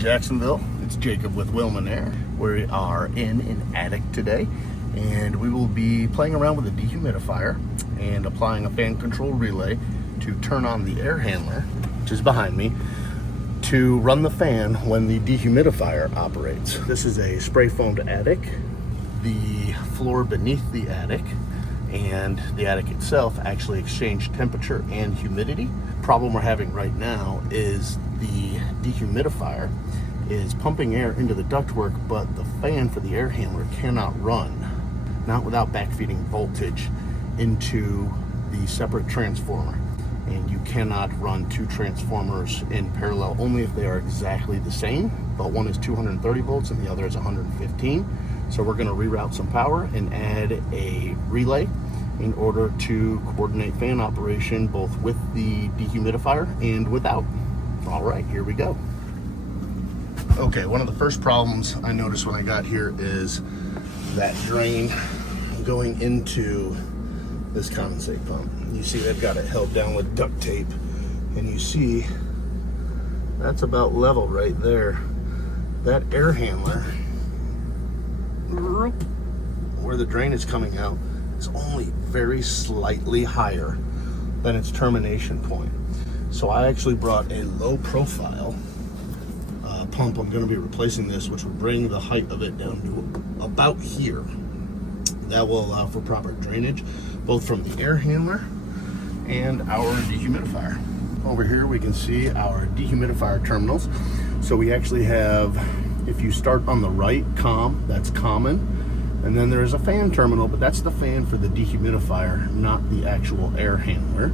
Jacksonville. It's Jacob with Wilman Air. We are in an attic today, and we will be playing around with a dehumidifier and applying a fan control relay to turn on the air handler, which is behind me, to run the fan when the dehumidifier operates. This is a spray foamed attic. The floor beneath the attic and the attic itself actually exchange temperature and humidity. Problem we're having right now is the dehumidifier is pumping air into the ductwork, but the fan for the air handler cannot run, not without backfeeding voltage into the separate transformer. And you cannot run two transformers in parallel, only if they are exactly the same, but one is 230 volts and the other is 115. So we're gonna reroute some power and add a relay in order to coordinate fan operation both with the dehumidifier and without. All right, here we go. Okay, one of the first problems I noticed when I got here is that drain going into this condensate pump. You see they've got it held down with duct tape, and you see that's about level right there. That air handler, where the drain is coming out, is only very slightly higher than its termination point. So I actually brought a low profile pump. I'm going to be replacing this, which will bring the height of it down to about here. That will allow for proper drainage, both from the air handler and our dehumidifier. Over here we can see our dehumidifier terminals. So we actually have, if you start on the right, COM, that's common. And then there's a fan terminal, but that's the fan for the dehumidifier, not the actual air handler.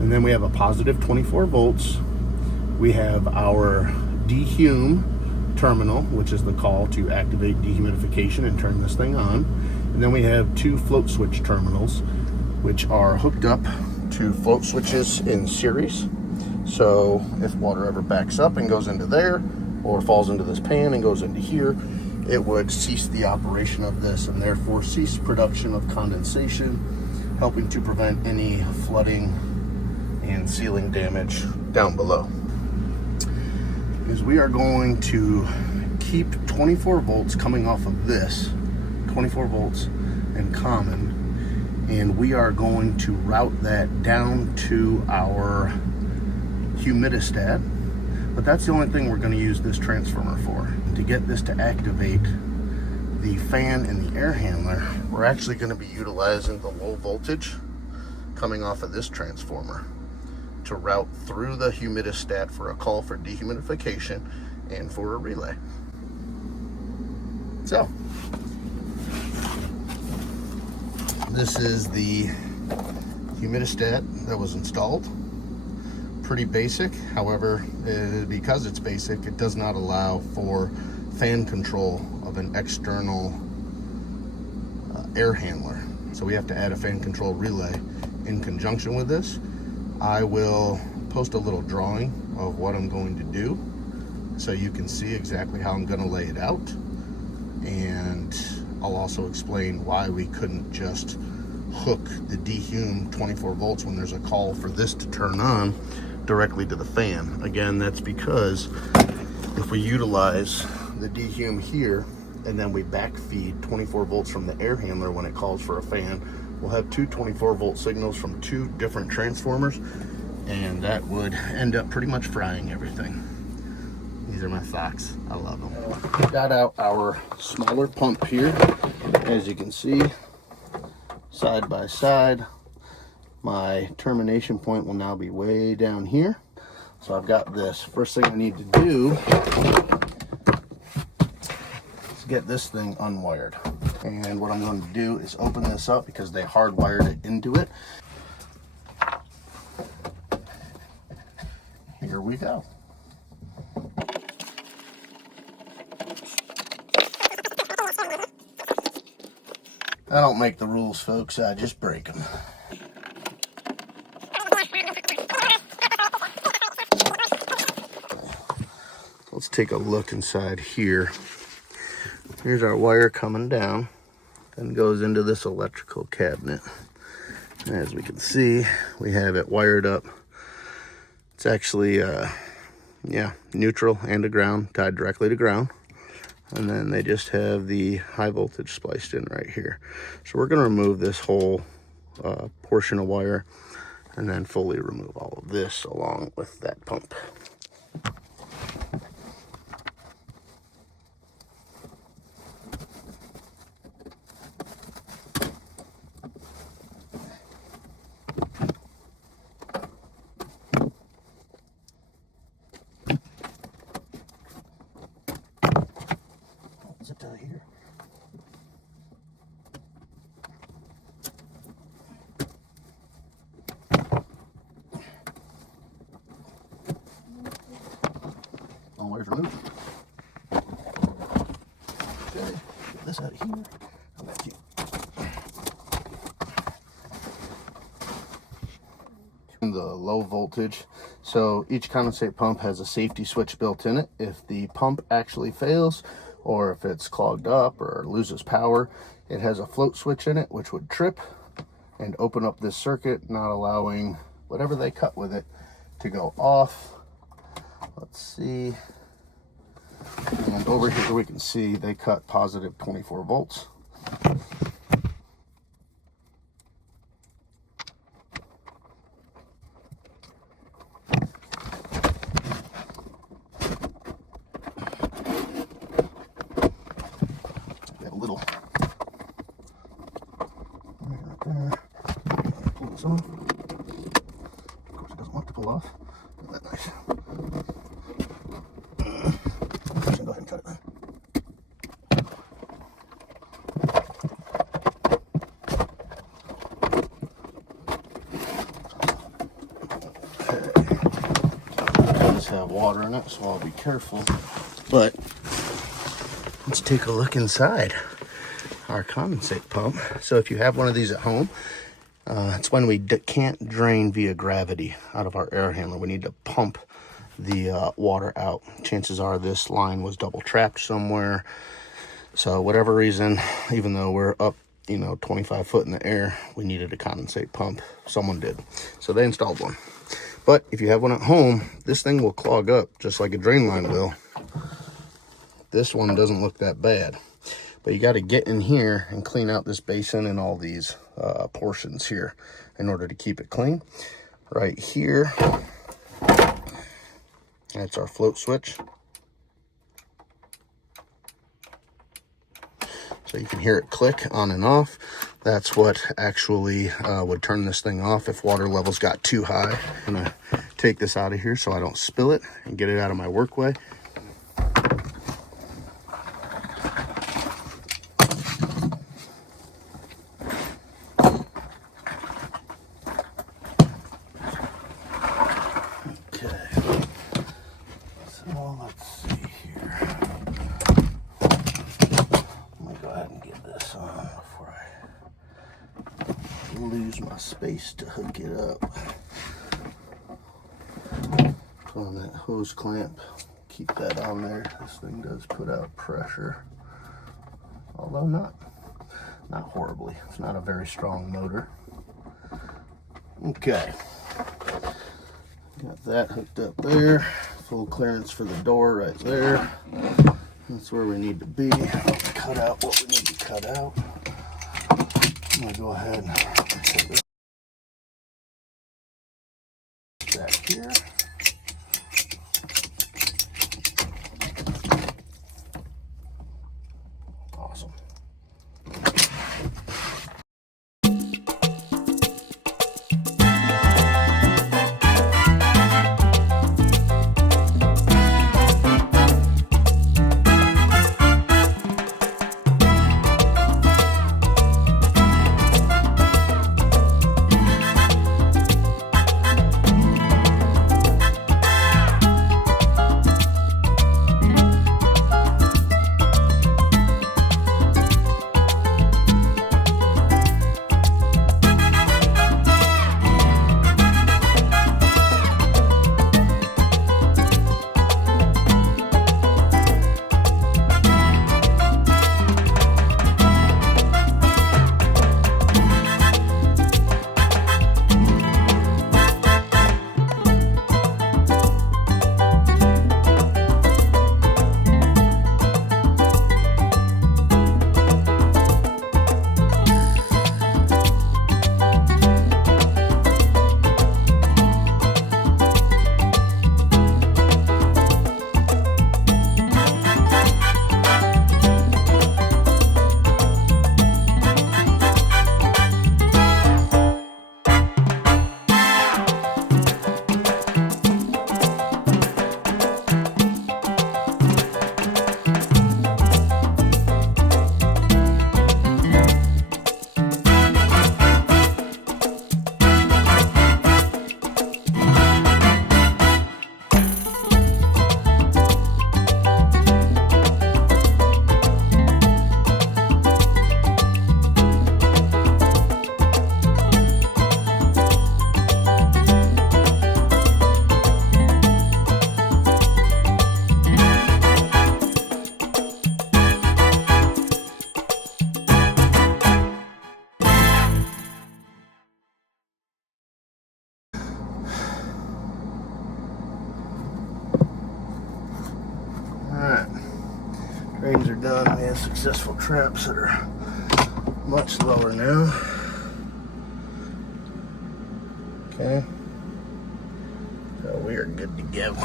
And then we have a positive 24 volts. We have our dehum terminal, which is the call to activate dehumidification and turn this thing on. And then we have two float switch terminals, which are hooked up to float switches in series. So if water ever backs up and goes into there, or falls into this pan and goes into here, it would cease the operation of this and therefore cease production of condensation, helping to prevent any flooding and ceiling damage down below. Is we are going to keep 24 volts coming off of this, 24 volts and common, and we are going to route that down to our humidistat. But that's the only thing we're going to use this transformer for. To get this to activate the fan and the air handler, we're actually going to be utilizing the low voltage coming off of this transformer to route through the humidistat for a call for dehumidification and for a relay. So, this is the humidistat that was installed. Pretty basic, however, because it's basic, it does not allow for fan control of an external air handler. So we have to add a fan control relay in conjunction with this. I will post a little drawing of what I'm going to do so you can see exactly how I'm going to lay it out, and I'll also explain why we couldn't just hook the dehum 24 volts when there's a call for this to turn on directly to the fan. Again, that's because if we utilize the dehum here and then we backfeed 24 volts from the air handler when it calls for a fan, we'll have two 24 volt signals from two different transformers, and that would end up pretty much frying everything. These are my socks. I love them. Got out our smaller pump here. As you can see, side by side, my termination point will now be way down here. So I've got this. First thing I need to do is get this thing unwired. And what I'm going to do is open this up because they hardwired it into it. Here we go. I don't make the rules, folks. I just break them. Let's take a look inside here. Here's our wire coming down and goes into this electrical cabinet. As we can see, we have it wired up. It's actually Yeah, neutral and to ground, tied directly to ground. And then they just have the high voltage spliced in right here. So we're going to remove this whole portion of wire and then fully remove all of this along with that pump. Zip out of here. All wires removed. Okay, get this out of here. How about you? The low voltage. So each condensate pump has a safety switch built in it. If the pump actually fails, or if it's clogged up or loses power, it has a float switch in it which would trip and open up this circuit, not allowing whatever they cut with it to go off. Let's see. And over here we can see they cut positive 24 volts. Little right there. Pull this off. Of course, it doesn't want to pull off. Isn't that nice? Go ahead and cut it then. Okay. It does have water in it, so I'll be careful. But let's take a look inside our condensate pump. So if you have one of these at home, it's when we can't drain via gravity out of our air handler. We need to pump the water out. Chances are this line was double trapped somewhere. So whatever reason, even though we're up, 25 foot in the air, we needed a condensate pump. Someone did. So they installed one. But if you have one at home, this thing will clog up just like a drain line will. This one doesn't look that bad, but you got to get in here and clean out this basin and all these portions here in order to keep it clean. Right here, that's our float switch. So you can hear it click on and off. That's what actually would turn this thing off if water levels got too high. I'm gonna take this out of here so I don't spill it and get it out of my workway. Lose my space to hook it up. Put on that hose clamp, keep that on there. This thing does put out pressure, although not horribly. It's not a very strong motor. Okay, got that hooked up there. Full clearance for the door right there. That's where we need to be. Cut out what we need to cut out. I'm gonna go ahead and put this back here. Awesome. finally have successful traps that are much lower now. Okay, so we are good to go.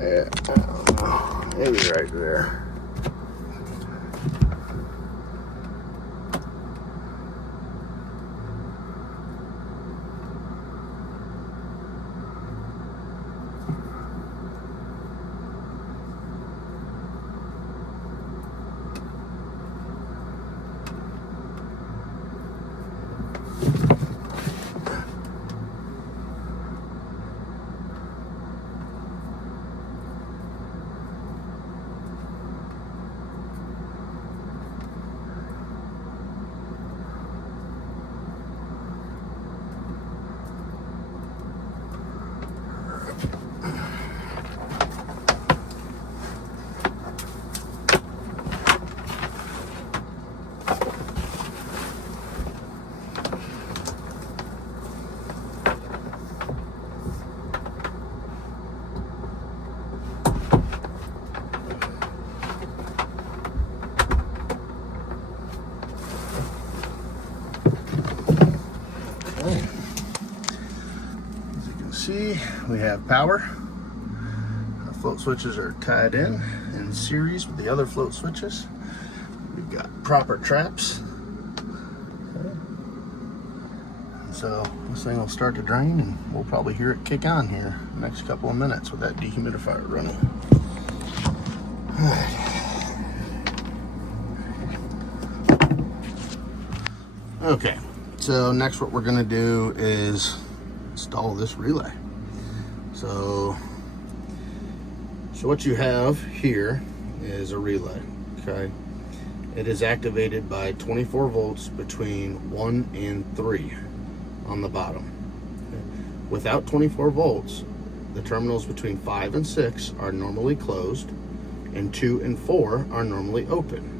Yeah, I don't know. Maybe right there. See, we have power. Our float switches are tied in series with the other float switches. We've got proper traps. Okay. So this thing will start to drain and we'll probably hear it kick on here in the next couple of minutes with that dehumidifier running. All right. Okay, so next what we're gonna do is install this relay. So what you have here is a relay, okay? It is activated by 24 volts between 1 and 3 on the bottom. Okay? Without 24 volts, the terminals between 5 and 6 are normally closed, and 2 and 4 are normally open.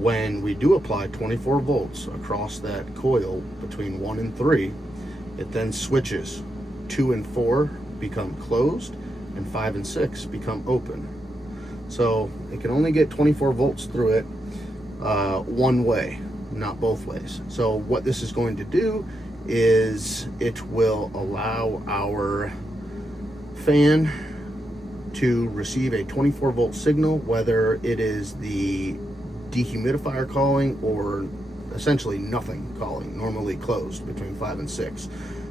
When we do apply 24 volts across that coil between 1 and 3, it then switches. 2 and 4 become closed, and 5 and 6 become open. So it can only get 24 volts through it one way, not both ways. So what this is going to do is it will allow our fan to receive a 24 volt signal, whether it is the dehumidifier calling or essentially nothing calling, normally closed between 5 and 6.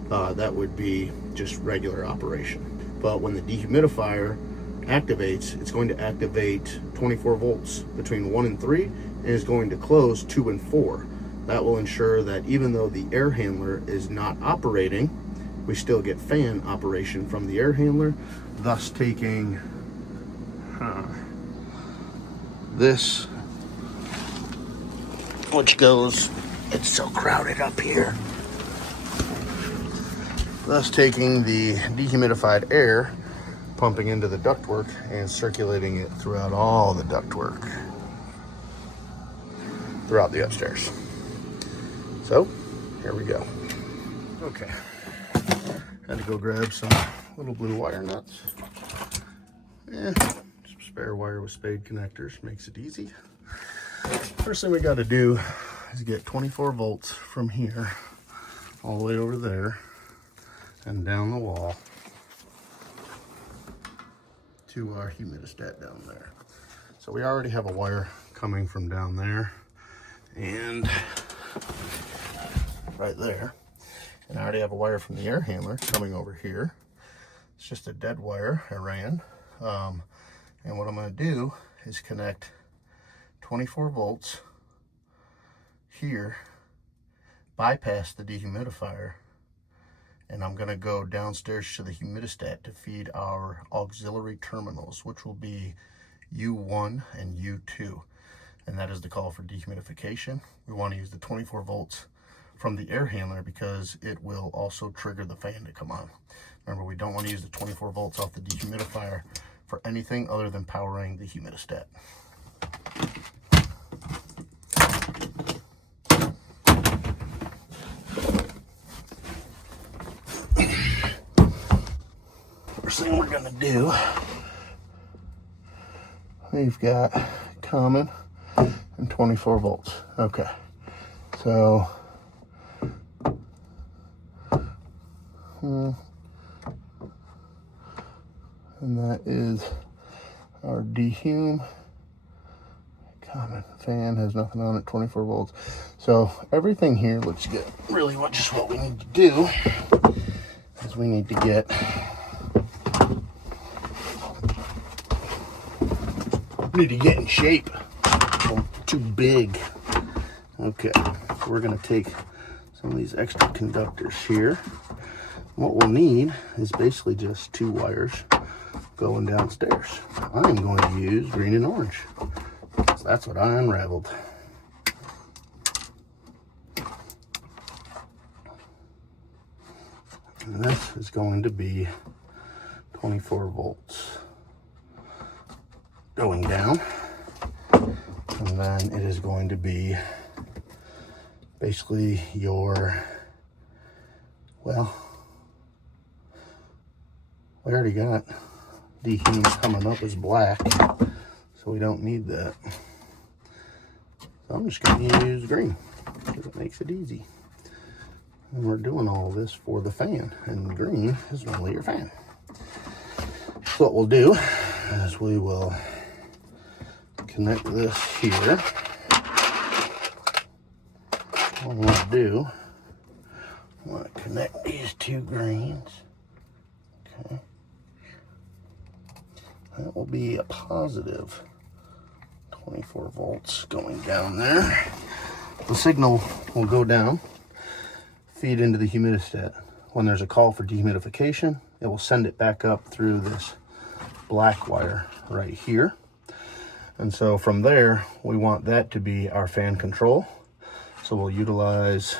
That would be just regular operation. But when the dehumidifier activates, it's going to activate 24 volts between 1 and 3 and is going to close 2 and 4. That will ensure that even though the air handler is not operating, we still get fan operation from the air handler, thus taking this, which goes, it's so crowded up here, thus taking the dehumidified air, pumping into the ductwork and circulating it throughout all the ductwork throughout the upstairs. So here we go. Okay, had to go grab some little blue wire nuts. Some spare wire with spade connectors, makes it easy. First thing we got to do is get 24 volts from here all the way over there and down the wall to our humidistat down there. So we already have a wire coming from down there and right there. And I already have a wire from the air handler coming over here. It's just a dead wire I ran. And what I'm going to do is connect 24 volts here, bypass the dehumidifier, and I'm going to go downstairs to the humidistat to feed our auxiliary terminals, which will be U1 and U2. And that is the call for dehumidification. We want to use the 24 volts from the air handler because it will also trigger the fan to come on. Remember, we don't want to use the 24 volts off the dehumidifier for anything other than powering the humidistat. First thing we're going to do, we've got common and 24 volts. Okay, so and that is our dehum. Common fan has nothing on it, 24 volts. So everything here looks good. Really, just what we need to do is we need to get in shape. Too big. Okay, so we're gonna take some of these extra conductors here. What we'll need is basically just 2 wires going downstairs. I'm going to use green and orange. So that's what I unraveled. And this is going to be 24 volts going down. And then it is going to be basically your, well, we already got dehum coming up as black, so we don't need that. So I'm just going to use green because it makes it easy. And we're doing all this for the fan, and green is only your fan. So what we'll do is we will connect this here. What I'm going to do, I'm going to connect these 2 greens. Okay. That will be a positive 24 volts going down there. The signal will go down, feed into the humidistat. When there's a call for dehumidification, it will send it back up through this black wire right here. And so from there, we want that to be our fan control. So we'll utilize,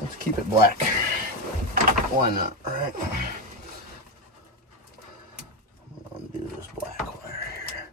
let's keep it black. Why not, right? I'm gonna do this black wire here.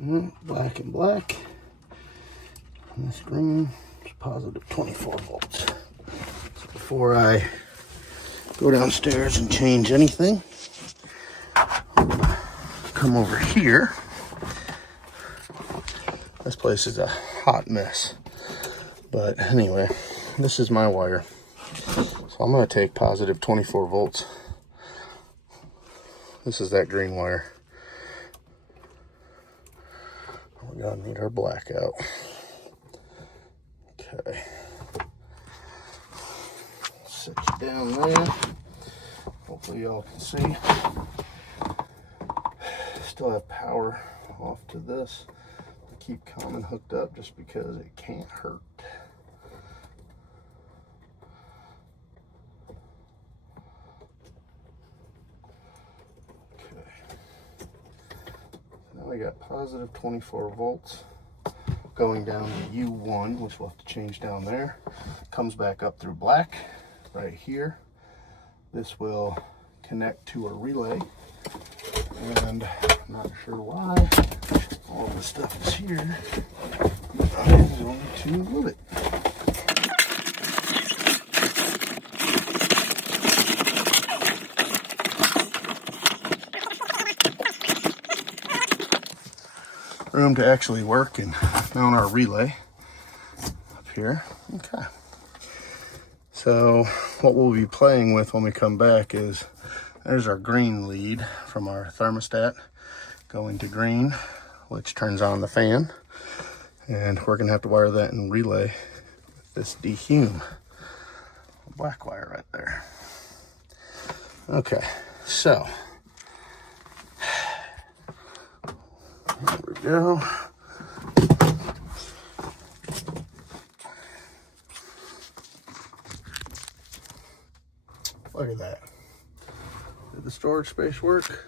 Black and black. And this green is positive 24 volts. So before I go downstairs and change anything, I'm gonna come over here. This place is a hot mess. But anyway, this is my wire. So I'm gonna take positive 24 volts. This is that green wire. We're gonna need our black out. Okay. Set you down there. Hopefully y'all can see. Still have power off to this. Keep common hooked up just because it can't hurt. Okay. Now we got positive 24 volts going down to U1, which we'll have to change down there. Comes back up through black right here. This will connect to a relay, and I'm not sure why all the stuff is here. I'm going to move it. Room to actually work and mount our relay up here. Okay. So what we'll be playing with when we come back is, there's our green lead from our thermostat going to green, which turns on the fan. And we're gonna have to wire that in relay with this dehum black wire right there. Okay, so there we go. Look at that. Did the storage space work?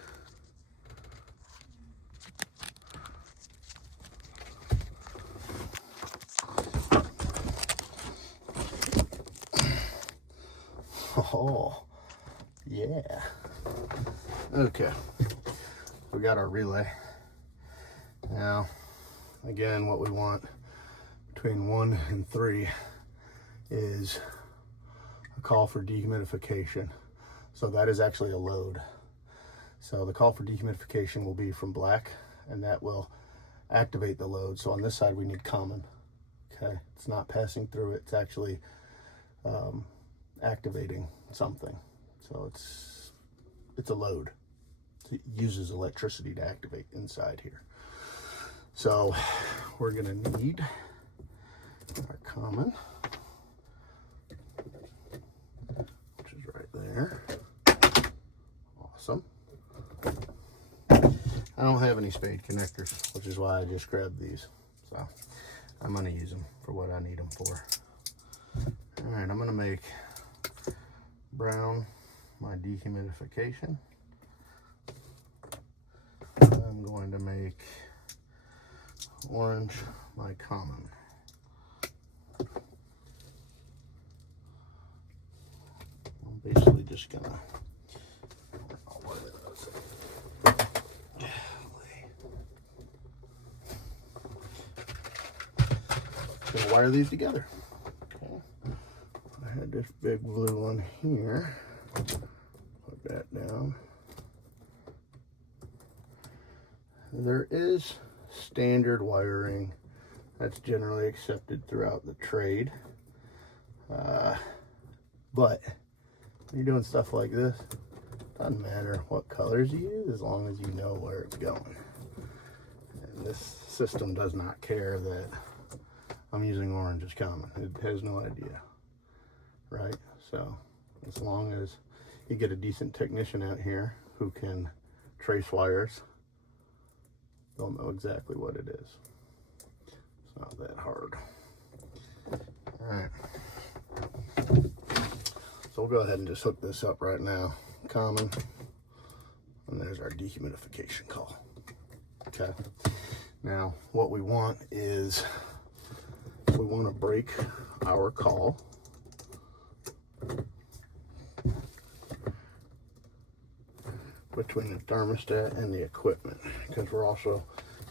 Oh, yeah. Okay. We got our relay. Now, again, what we want between 1 and 3 is a call for dehumidification. So that is actually a load. So the call for dehumidification will be from black, and that will activate the load. So on this side, we need common. Okay, it's not passing through it, it's actually activating something. So it's a load. It uses electricity to activate inside here. So we're gonna need our common, which is right there. Awesome. I don't have any spade connectors, which is why I just grabbed these. So I'm gonna use them for what I need them for. All right, I'm gonna make brown my dehumidification. I'm going to make orange my common. I'm basically just gonna wire these together. Okay. I had this big blue one here. Put that down. There is standard wiring that's generally accepted throughout the trade. But when you're doing stuff like this, it doesn't matter what colors you use as long as you know where it's going. And this system does not care that I'm using orange as common. It has no idea, right? So as long as you get a decent technician out here who can trace wires, they'll know exactly what it is. It's not that hard. All right. So we'll go ahead and just hook this up right now. Common. And there's our dehumidification call. Okay. Now, what we want is, we want to break our call between the thermostat and the equipment, because we're also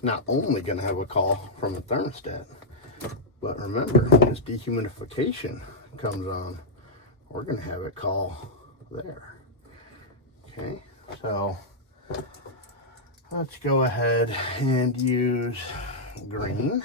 not only going to have a call from the thermostat, but remember, when this dehumidification comes on, we're going to have it call there. Okay, so let's go ahead and use green.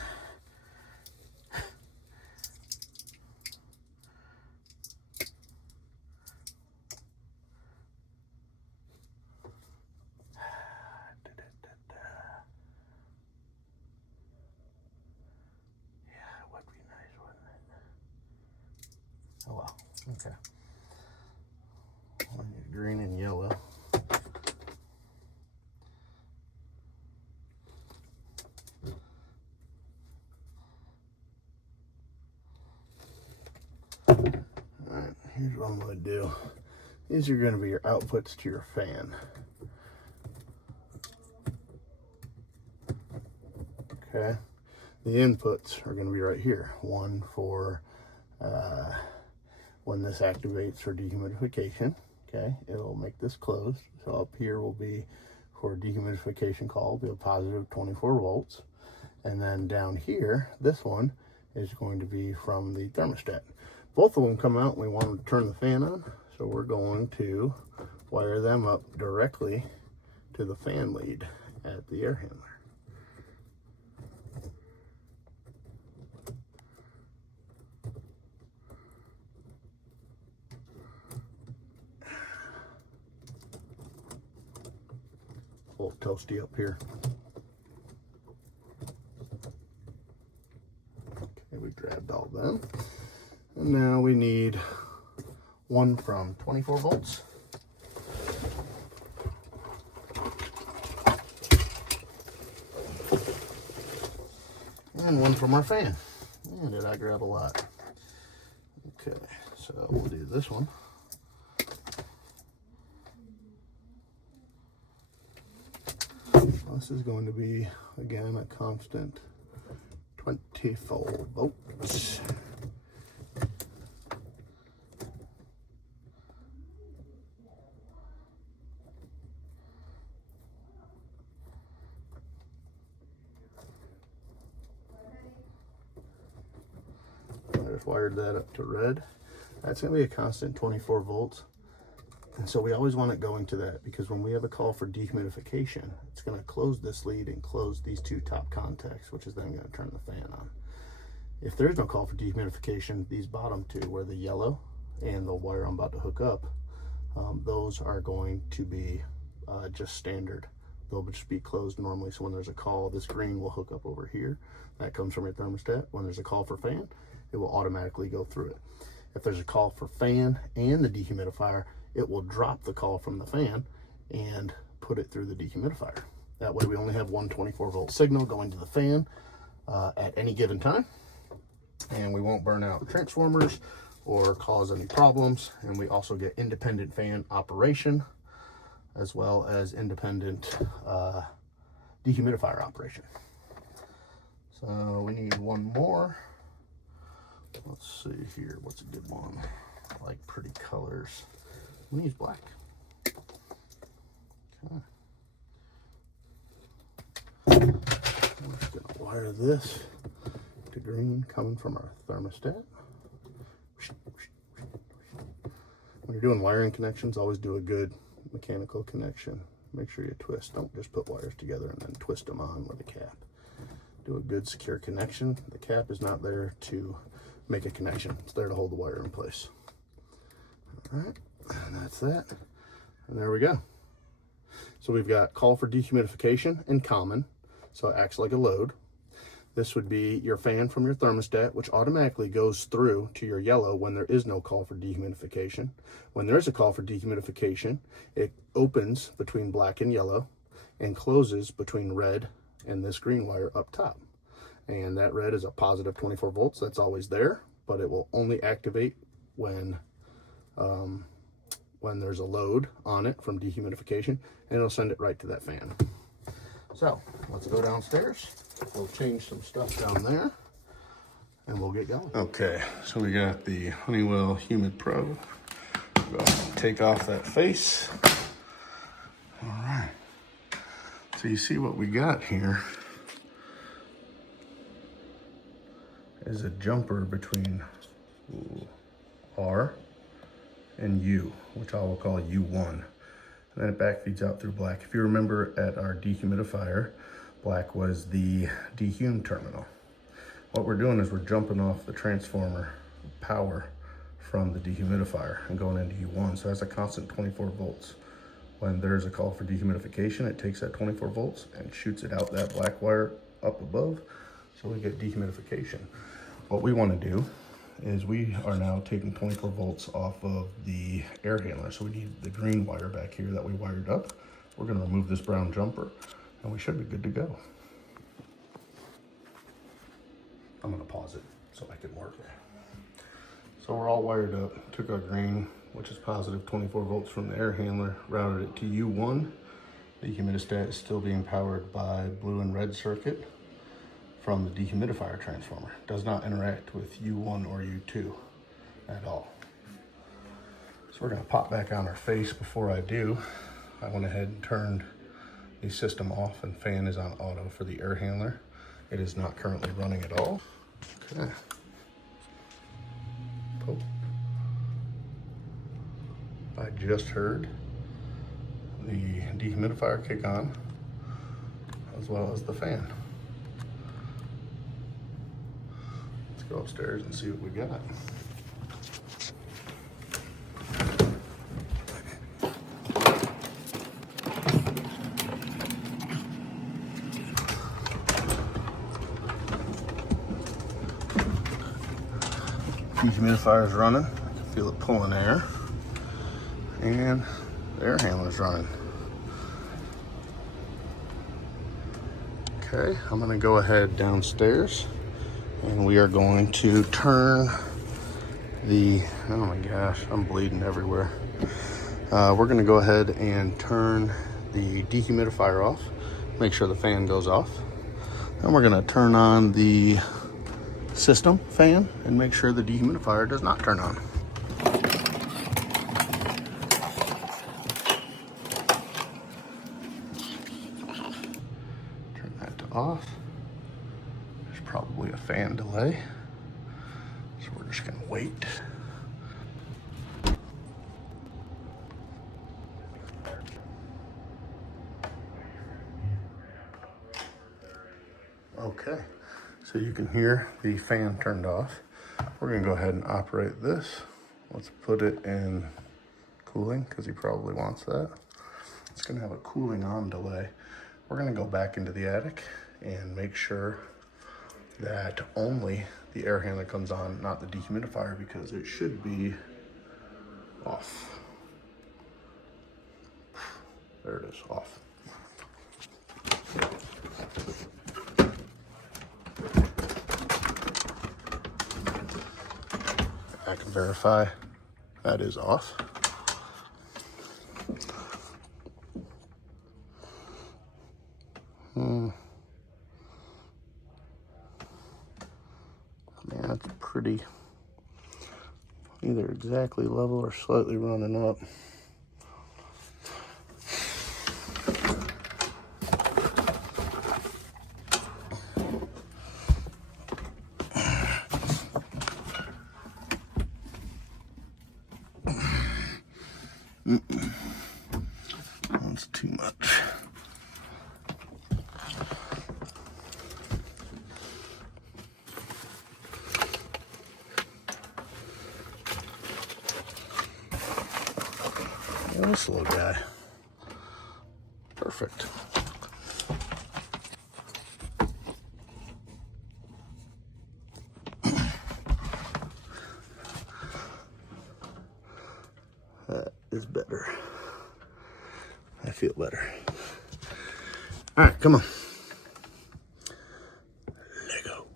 Oh well, okay. Green and yellow. Alright, here's what I'm going to do. These are going to be your outputs to your fan. Okay, the inputs are going to be right here. One for when this activates for dehumidification. Okay, it'll make this closed. So up here will be for dehumidification call, will be a positive 24 volts. And then down here, this one is going to be from the thermostat. Both of them come out and we want to turn the fan on. So we're going to wire them up directly to the fan lead at the air handler. A little toasty up here. Okay, we grabbed all of them. And now we need one from 24 volts. And one from our fan. And did I grab a lot? Okay, so we'll do this one. This is going to be, again, a constant 24 volts. I just wired that up to red. That's going to be a constant 24 volts. And so we always want it going to that, because when we have a call for dehumidification, it's going to close this lead and close these two top contacts, which is then going to turn the fan on. If there's no call for dehumidification, these bottom two, where the yellow and the wire I'm about to hook up, those are going to be just standard. They'll just be closed normally. So when there's a call, this green will hook up over here. That comes from your thermostat. When there's a call for fan, it will automatically go through it. If there's a call for fan and the dehumidifier, it will drop the call from the fan and put it through the dehumidifier. That way we only have one 24 volt signal going to the fan at any given time, and we won't burn out transformers or cause any problems. And we also get independent fan operation as well as independent dehumidifier operation. So we need one more. Let's see here, what's a good one? I like pretty colors. We use black. Okay. We're just gonna wire this to green coming from our thermostat. When you're doing wiring connections, always do a good mechanical connection. Make sure you twist. Don't just put wires together and then twist them on with a cap. Do a good secure connection. The cap is not there to make a connection. It's there to hold the wire in place. All right. And that's that. And there we go. So we've got call for dehumidification and common. So it acts like a load. This would be your fan from your thermostat, which automatically goes through to your yellow when there is no call for dehumidification. When there is a call for dehumidification, it opens between black and yellow and closes between red and this green wire up top. And that red is a positive 24 volts. That's always there, but it will only activate when there's a load on it from dehumidification, and it'll send it right to that fan. So let's go downstairs. We'll change some stuff down there and we'll get going. Okay, so we got the Honeywell Humid Pro. Go ahead and take off that face. All right, so you see what we got here is a jumper between R and U, which I will call U1. And then it back feeds out through black. If you remember at our dehumidifier, black was the dehum terminal. What we're doing is we're jumping off the transformer power from the dehumidifier and going into U1. So it has a constant 24 volts. When there's a call for dehumidification, it takes that 24 volts and shoots it out that black wire up above. So we get dehumidification. What we want to do is we are now taking 24 volts off of the air handler. So we need the green wire back here that we wired up. We're going to remove this brown jumper and we should be good to go. I'm going to pause it so I can work it. So we're all wired up. Took our green, which is positive 24 volts from the air handler, routed it to U1. The humidistat is still being powered by blue and red circuit from the dehumidifier transformer. Does not interact with U1 or U2 at all. So we're gonna pop back on our face. Before I do, I went ahead and turned the system off, and fan is on auto for the air handler. It is not currently running at all. Okay. Oh. I just heard the dehumidifier kick on, as well as the fan. Let's go upstairs and see what we got. Dehumidifier is running. I can feel it pulling air. And the air handler's running. Okay, I'm gonna go ahead downstairs and we are going to turn the, oh my gosh, I'm bleeding everywhere. We're gonna go ahead and turn the dehumidifier off, make sure the fan goes off. Then we're gonna turn on the system fan and make sure the dehumidifier does not turn on. Turn that to off. There's probably a fan delay, so we're just gonna wait. Okay, so you can hear the fan turned off. We're gonna go ahead and operate this. Let's put it in cooling because he probably wants that. It's gonna have a cooling on delay. We're gonna go back into the attic and make sure that only the air handler comes on, not the dehumidifier, because it should be off. There it is, off. I can verify that is off. Man, that's pretty, either exactly level or slightly running up. That's too much. This little guy. Perfect. That is better. I feel better. All right, come on. Lego.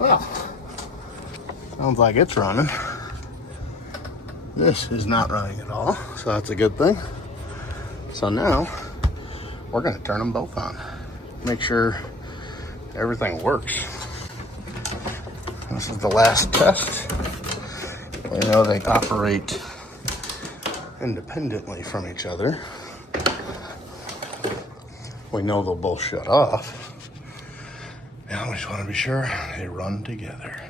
Well, sounds like it's running. This is not running at all, so that's a good thing. So now we're gonna turn them both on. Make sure everything works. This is the last test. We know they operate independently from each other. We know they'll both shut off. Now we just want to be sure they run together.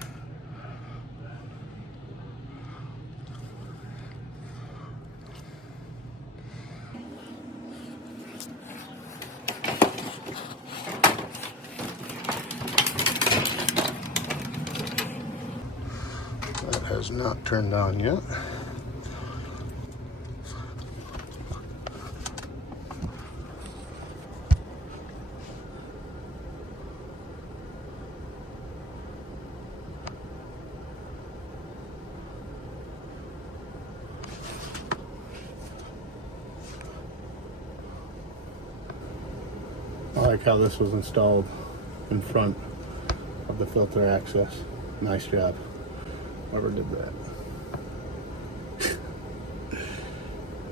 That has not turned on yet. I like how this was installed in front of the filter access. Nice job. Whoever did that.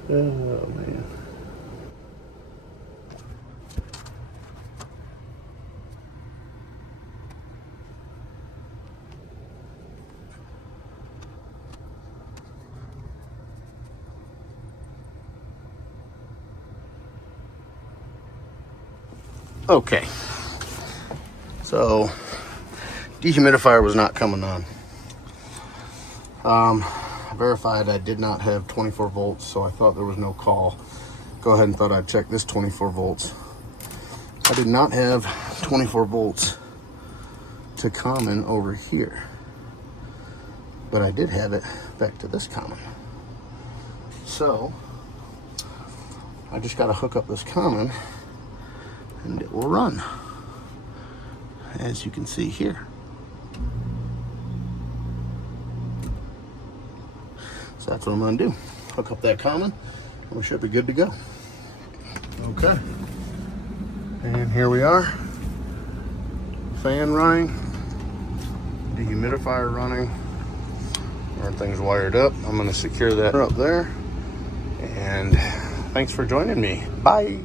Oh man. Okay, so dehumidifier was not coming on. I verified I did not have 24 volts, so I thought there was no call. Go ahead and thought I'd check this 24 volts. I did not have 24 volts to common over here, but I did have it back to this common. So I just got to hook up this common and it will run, as you can see here. So that's what I'm gonna do. Hook up that common and we should be good to go. Okay, and here we are. Fan running, dehumidifier running, everything's wired up. I'm gonna secure that up there, and thanks for joining me. Bye.